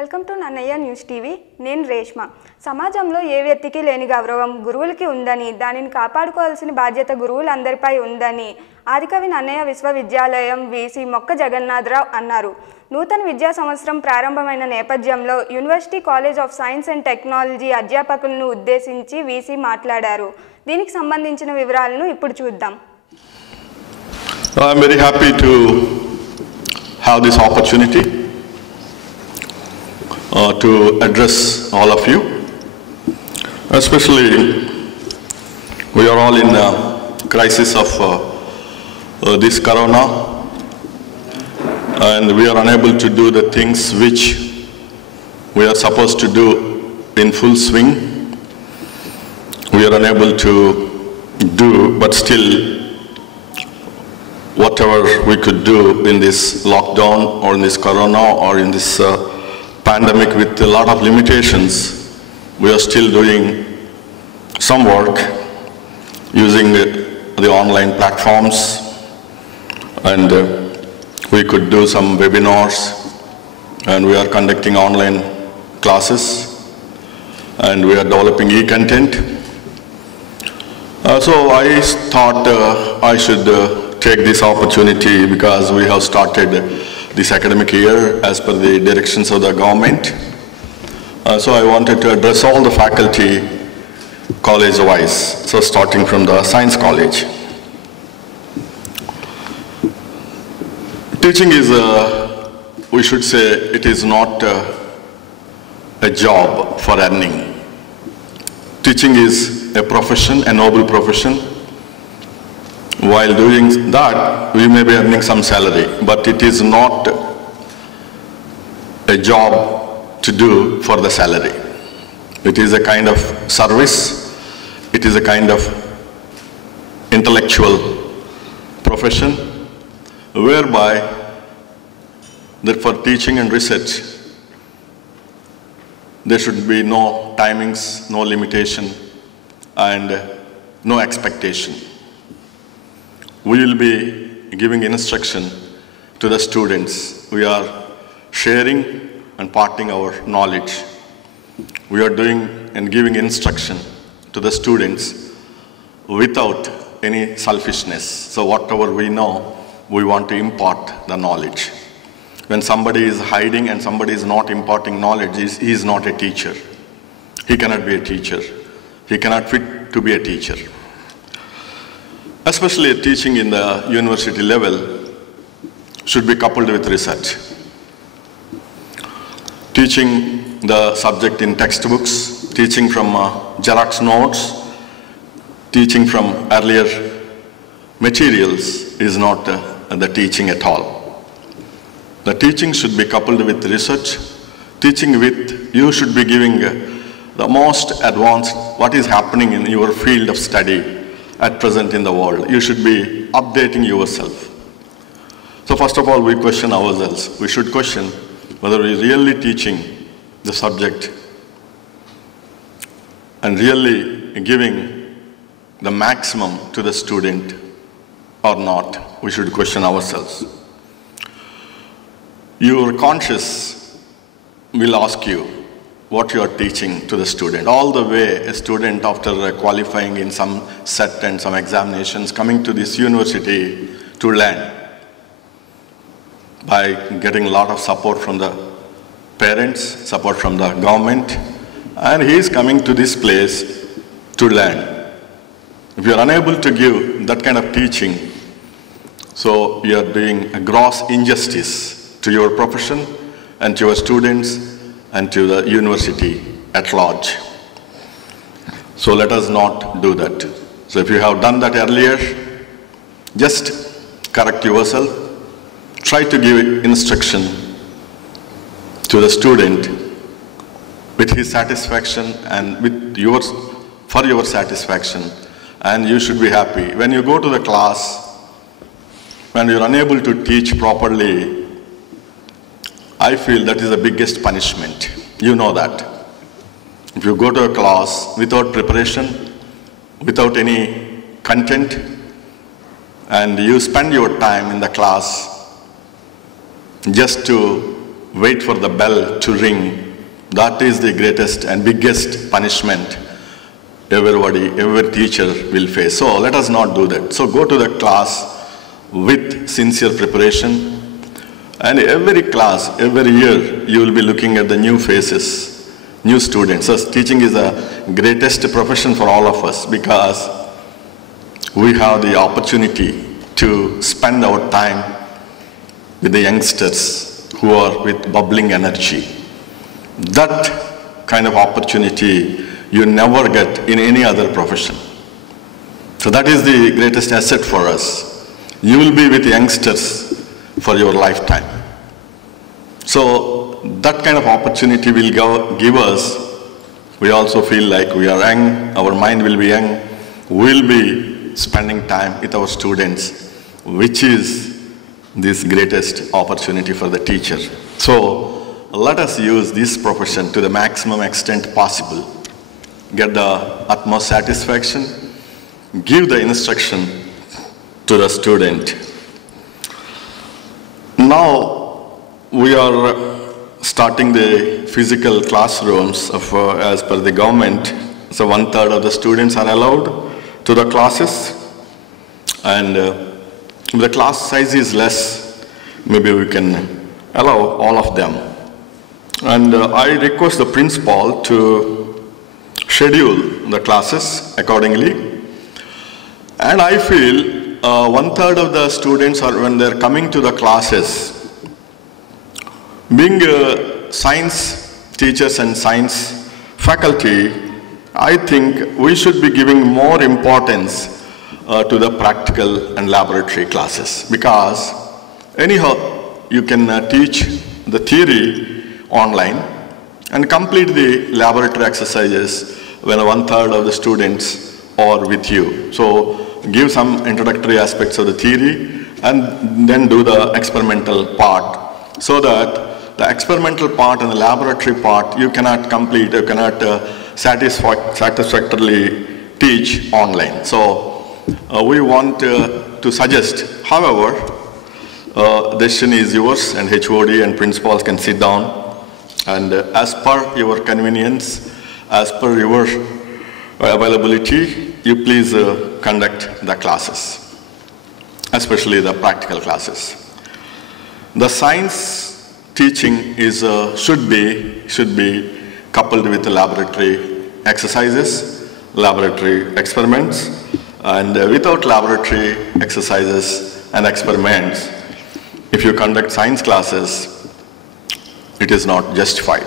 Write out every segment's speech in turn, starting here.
Welcome to nannayanewstv. నేను రేష్మ. సమాజంలో ఏ వ్యక్తికి లేని గౌరవం గురువులకి ఉందని, దానిని కాపాడుకోవాల్సిన బాధ్యత గురువులందరిపై ఉందని ఆదికవి నన్నయ్య విశ్వవిద్యాలయం వీసీ మొక్క జగన్నాథ రావు అన్నారు. నూతన విద్యా సంవత్సరం ప్రారంభమైన నేపథ్యంలో university college of science and technology అధ్యాపకులను ఉద్దేశించి వీసీ మాట్లాడారు. దీనికి సంబంధించిన వివరాలను ఇప్పుడు చూద్దాం. I am very happy to have this opportunity to address all of you. Especially, we are all in a crisis of this corona, and we are unable to do the things which we are supposed to do in full swing. We are unable to do, but still, whatever we could do in this lockdown or in this corona or in this pandemic with a lot of limitations, we are still doing some work using the online platforms, and we could do some webinars, and we are conducting online classes, and we are developing e-content. So I thought I should take this opportunity because we have started this academic year as per the directions of the government. So I wanted to address all the faculty college-wise, so starting from the science college. Teaching is, we should say, it is not a job for earning. Teaching is a profession, a noble profession. While doing that, we may be earning some salary, but it is not a job to do for the salary. It is a kind of service. It is a kind of intellectual profession, whereby that for teaching and research, there should be no timings, no limitation, and no expectation. We will be giving instruction to the students. We are sharing and parting our knowledge. We are doing and giving instruction to the students without any selfishness. So whatever we know, we want to impart the knowledge. When somebody is hiding and somebody is not imparting knowledge, he is not a teacher. He cannot be a teacher. He cannot fit to be a teacher. Especially teaching in the university level should be coupled with research. Teaching the subject in textbooks, teaching from Xerox notes, teaching from earlier materials is not the teaching at all. The teaching should be coupled with research. Teaching with, you should be giving the most advanced, what is happening in your field of study at present in the world. You should be updating yourself. So first of all, we question ourselves. We should question whether we are really teaching the subject and really giving the maximum to the student or not. We should question ourselves. Your conscience will ask you what you are teaching to the student. All the way, a student after qualifying in some set and some examinations, coming to this university to learn by getting a lot of support from the parents, support from the government, and he is coming to this place to learn. If you are unable to give that kind of teaching, so you are doing a gross injustice to your profession and to your students and to the university at large. So let us not do that. So if you have done that earlier, just correct yourself. Try to give instruction to the student with his satisfaction and with yours, for your satisfaction, and you should be happy. When you go to the class, when you are unable to teach properly, I feel that is the biggest punishment. You know that. If you go to a class without preparation, without any content, and you spend your time in the class just to wait for the bell to ring. That is the greatest and biggest punishment every teacher will face. So let us not do that. So go to the class with sincere preparation. And every class, every year, you will be looking at the new faces, new students. So teaching is the greatest profession for all of us because we have the opportunity to spend our time with the youngsters who are with bubbling energy. That kind of opportunity you never get in any other profession. So that is the greatest asset for us. You will be with youngsters for your lifetime. So that kind of opportunity will give us, we also feel like we are young, our mind will be young, we'll be spending time with our students, which is this greatest opportunity for the teacher. So let us use this profession to the maximum extent possible. Get the utmost satisfaction, give the instruction to the student. Now we are starting the physical classrooms as per the government. So 1/3 of the students are allowed to the classes, and if the class size is less, maybe we can allow all of them. And I request the principal to schedule the classes accordingly. And I feel 1/3 of the students are, when they're coming to the classes, being science teachers and science faculty, I think we should be giving more importance to the practical and laboratory classes, because anyhow you can teach the theory online and complete the laboratory exercises when 1/3 of the students are with you. So give some introductory aspects of the theory and then do the experimental part, so that the experimental part and the laboratory part you cannot complete, you cannot satisfactorily teach online. So we want to suggest, however, decision is yours, and HOD and principals can sit down and as per your convenience, as per your availability, you please conduct the classes, especially the practical classes. The science teaching is should be coupled with the laboratory exercises, laboratory experiments, and without laboratory exercises and experiments, if you conduct science classes, it is not justified.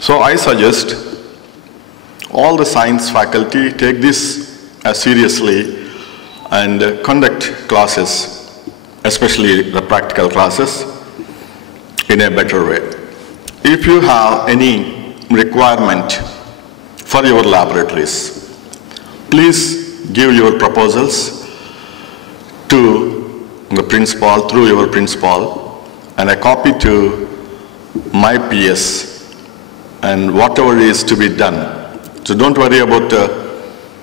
So I suggest all the science faculty take this seriously and conduct classes, especially the practical classes, in a better way. If you have any requirement for your laboratories, please give your proposals to the principal, through your principal, and a copy to my PS, and whatever is to be done. So don't worry about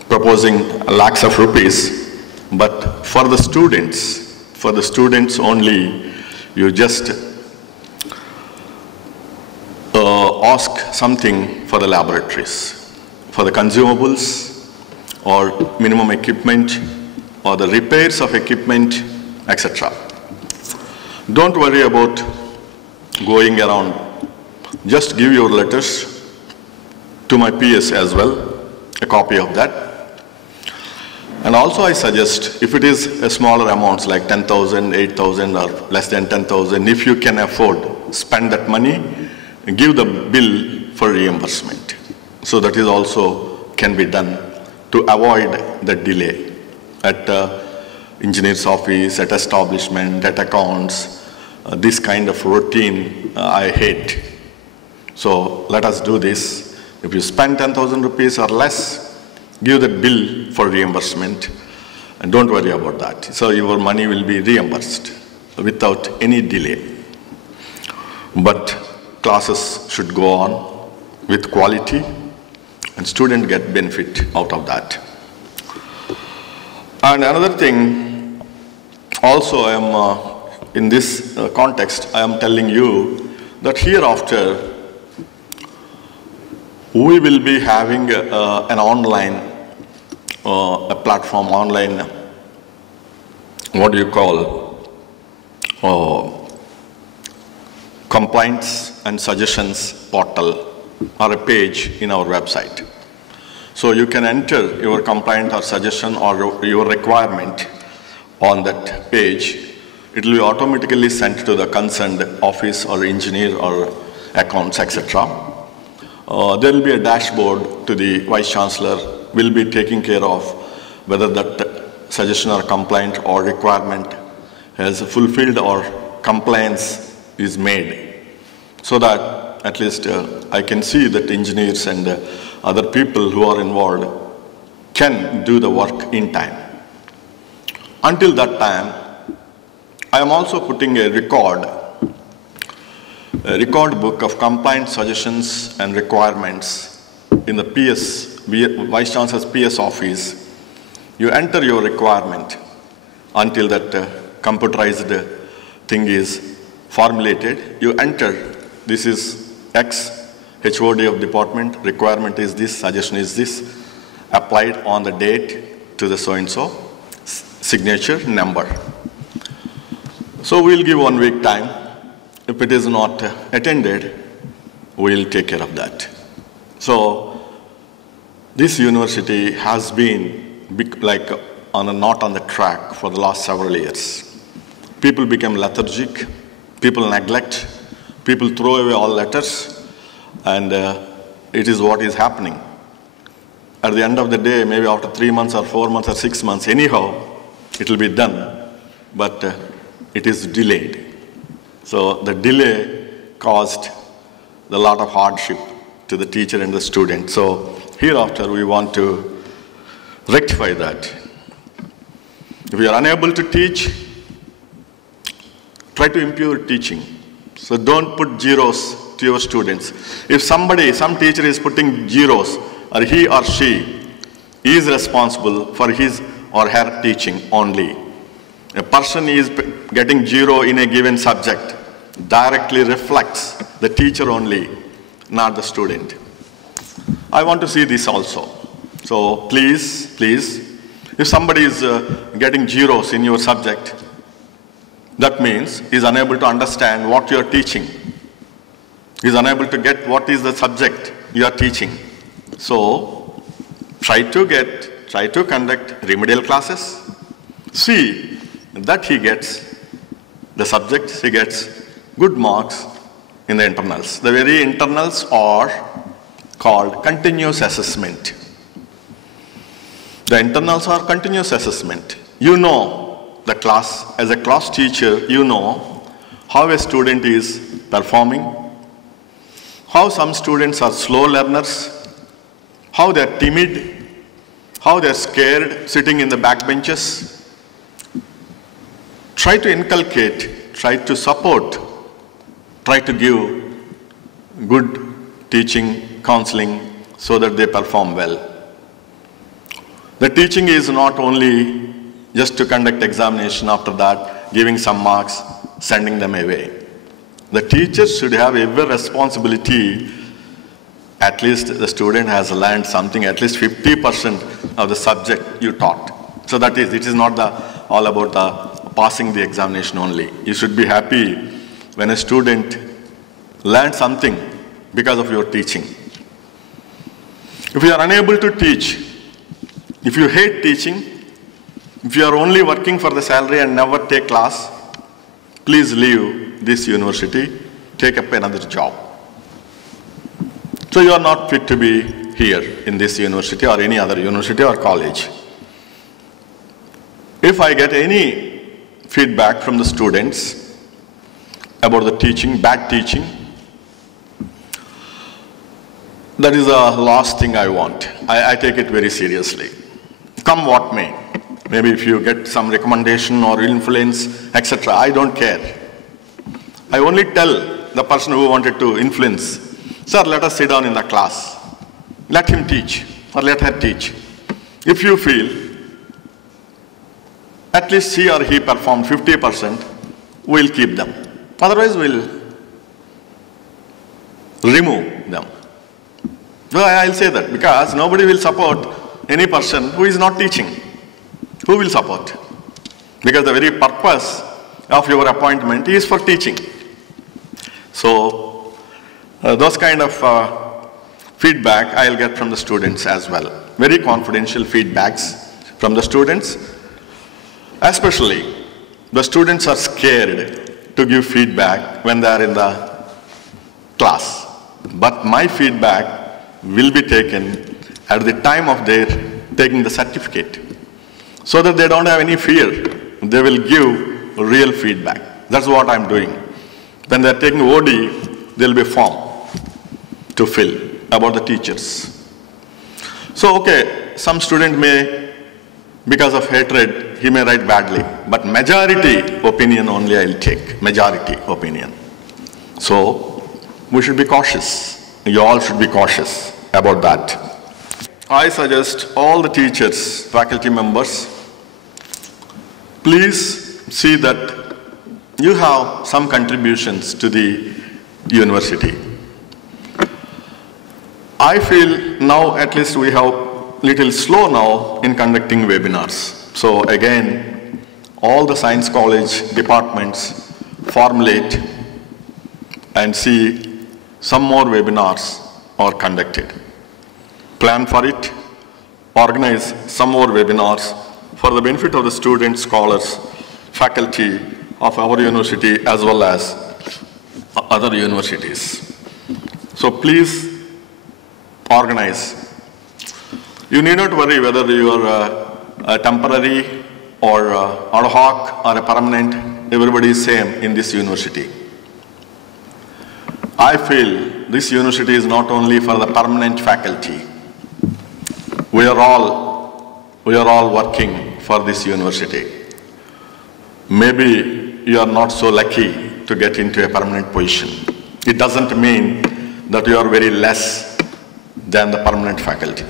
proposing lakhs of rupees, but for the students only, you just ask something for the laboratories, for the consumables or minimum equipment or the repairs of equipment, etc. Don't worry about going around. Just give your letters to my PS as well, a copy of that. And also I suggest, if it is a smaller amounts like 10,000, 8,000 or less than 10,000, if you can afford, spend that money, give the bill for reimbursement. So that is also can be done to avoid the delay at engineer's office, at establishment, at accounts. This kind of routine I hate. So let us do this. If you spend 10,000 rupees or less, give that bill for reimbursement, and don't worry about that. So your money will be reimbursed without any delay. But classes should go on with quality, and students get benefit out of that. And another thing, also I am in this context, I am telling you that hereafter we will be having an online, a platform online, what do you call, complaints and suggestions portal or a page in our website. So you can enter your complaint or suggestion or your requirement on that page. It will be automatically sent to the concerned office or engineer or accounts, etc. There will be a dashboard to the Vice Chancellor, will be taking care of whether that suggestion or complaint or requirement has fulfilled or compliance is made, so that at least I can see that engineers and other people who are involved can do the work in time. Until that time, I am also putting a record book of compliance suggestions and requirements in the PS, Vice Chancellor's PS office. You enter your requirement until that computerized thing is formulated. You enter, this is X, HOD of department, requirement is this, suggestion is this, applied on the date to the so-and-so, signature number. So we'll give 1 week time. If it is not attended, we'll take care of that. So this university has been not on the track for the last several years. People become lethargic, people neglect, people throw away all letters, and it is what is happening. At the end of the day, maybe after 3 months or 4 months or 6 months, anyhow, it will be done, but it is delayed. So the delay caused a lot of hardship to the teacher and the student. So hereafter, we want to rectify that. If you are unable to teach, try to impure teaching. So don't put zeros to your students. If some teacher is putting zeros, or he or she is responsible for his or her teaching only. A person is getting 0 in a given subject directly reflects the teacher only, not the student. I want to see this also. So please, if somebody is getting zeros in your subject, that means he is unable to understand what you are teaching. He is unable to get what is the subject you are teaching. So try to conduct remedial classes. See that he gets the subjects, he gets good marks in the internals. The very internals are called continuous assessment. The internals are continuous assessment. You know the class, as a class teacher, you know how a student is performing, how some students are slow learners, how they are timid, how they are scared sitting in the back benches. Try to inculcate, try to support, try to give good teaching, counseling, so that they perform well. The teaching is not only just to conduct examination, after that giving some marks, sending them away. The teacher should have every responsibility. At least the student has learned something, at least 50% of the subject you taught. So that is, it is not all about the passing the examination only. You should be happy when a student learned something because of your teaching. If you are unable to teach, if you hate teaching, if you are only working for the salary and never take class, please leave this university, take up another job. So you are not fit to be here in this university or any other university or college. If I get any feedback from the students about the teaching, bad teaching, that is the last thing I want. I take it very seriously. Come what may. Maybe if you get some recommendation or influence, etc., I don't care. I only tell the person who wanted to influence, sir, let us sit down in the class. Let him teach or let her teach. If you feel at least she or he performed 50%, we'll keep them. Otherwise, we'll remove them. No, I'll say that because nobody will support any person who is not teaching. Who will support? Because the very purpose of your appointment is for teaching. So, those kind of feedback I'll get from the students as well. Very confidential feedbacks from the students. Especially, the students are scared to give feedback when they are in the class. But my feedback will be taken at the time of their taking the certificate, so that they don't have any fear. They will give real feedback. That's what I'm doing. When they're taking OD, there'll be a form to fill about the teachers. So, okay, some student may, because of hatred, he may write badly, but majority opinion only I'll take, majority opinion. So, we should be cautious. You all should be cautious about that. I suggest all the teachers, faculty members, please see that you have some contributions to the university. I feel now at least we have little slow now in conducting webinars. So again, all the science college departments formulate and see some more webinars are conducted. Plan for it, organize some more webinars for the benefit of the students, scholars, faculty of our university as well as other universities. So please organize. You need not worry whether you are a temporary or ad hoc or a permanent. Everybody is same in this university. I feel this university is not only for the permanent faculty. We are all working for this university. Maybe you are not so lucky to get into a permanent position. It doesn't mean that you are very less than the permanent faculty.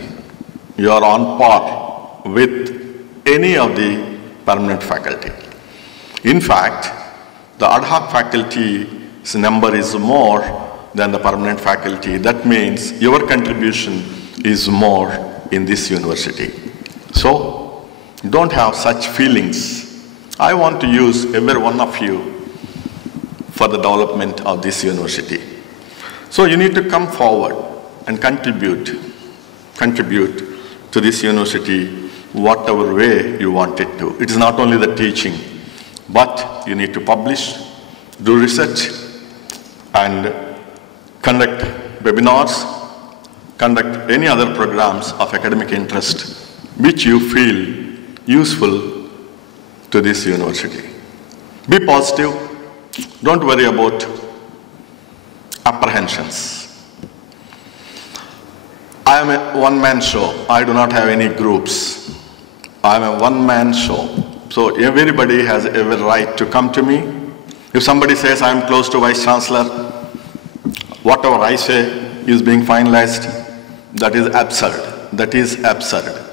You are on par with any of the permanent faculty. In fact, the ad hoc faculty's number is more than the permanent faculty. That means your contribution is more in this university. So, don't have such feelings. I want to use every one of you for the development of this university. So you need to come forward and contribute to this university whatever way you want it to. It is not only the teaching, but you need to publish, do research, and conduct webinars, conduct any other programs of academic interest which you feel useful to this university. Be positive. Don't worry about apprehensions. I am a one-man show. I do not have any groups. I am a one-man show. So everybody has every right to come to me. If somebody says I am close to Vice Chancellor, whatever I say is being finalized, that is absurd. That is absurd.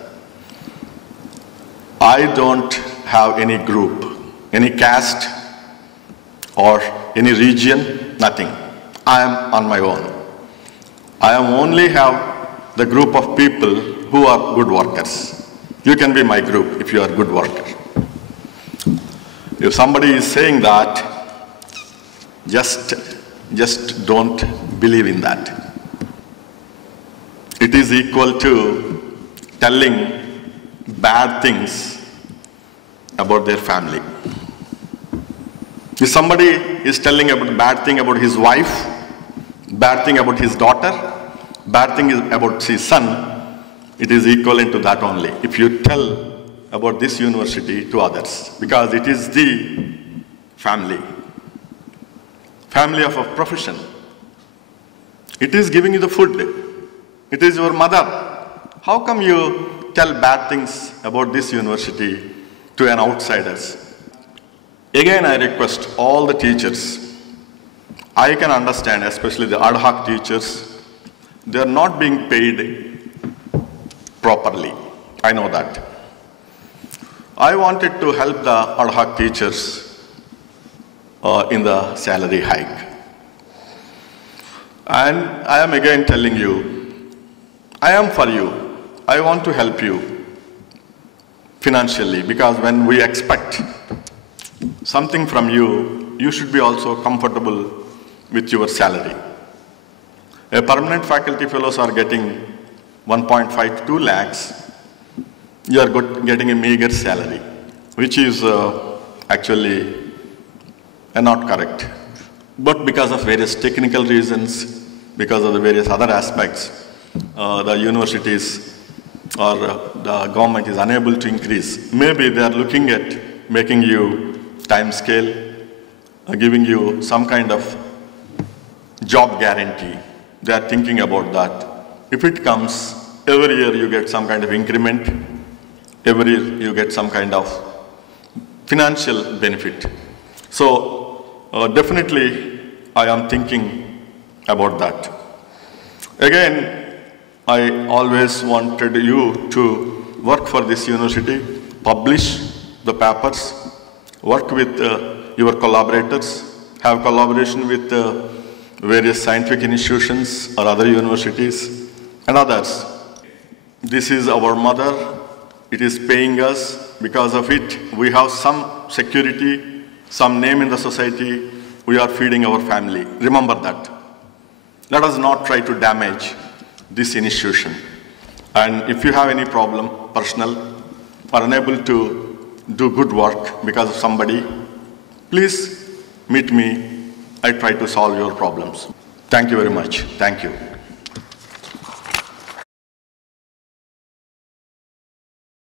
I don't have any group, any caste, or any region, nothing. I am on my own. I am only have the group of people who are good workers. You can be my group if you are good worker. If somebody is saying that, just don't believe in that. It is equal to telling bad things about their family. If somebody is telling about bad thing about his wife, bad thing about his daughter, bad thing is about his son, it is equivalent to that only. If you tell about this university to others, because it is the family of a profession. It is giving you the food. It is your mother. How come you tell bad things about this university to an outsiders? Again, I request all the teachers. I can understand, especially the ad hoc teachers, they are not being paid properly. I know that. I wanted to help the ad hoc teachers in the salary hike. And I am again telling you, I am for you. I want to help you financially, because when we expect something from you, you should be also comfortable with your salary. A permanent faculty fellows are getting 1.5 to 2 lakhs. You are getting a meager salary, which is actually not correct. But because of various technical reasons, because of the various other aspects, the universities or the government is unable to increase. Maybe they are looking at making you time scale, giving you some kind of job guarantee. They are thinking about that. If it comes, every year you get some kind of increment, every year you get some kind of financial benefit. So definitely I am thinking about that. Again, I always wanted you to work for this university, publish the papers, work with your collaborators, have collaboration with various scientific institutions or other universities and others. This is our mother. It is paying us. Because of it, we have some security, some name in the society. We are feeding our family. Remember that. Let us not try to damage this institution. And if you have any problem, personal, or unable to do good work because of somebody, please meet me. I try to solve your problems. Thank you very much. Thank you.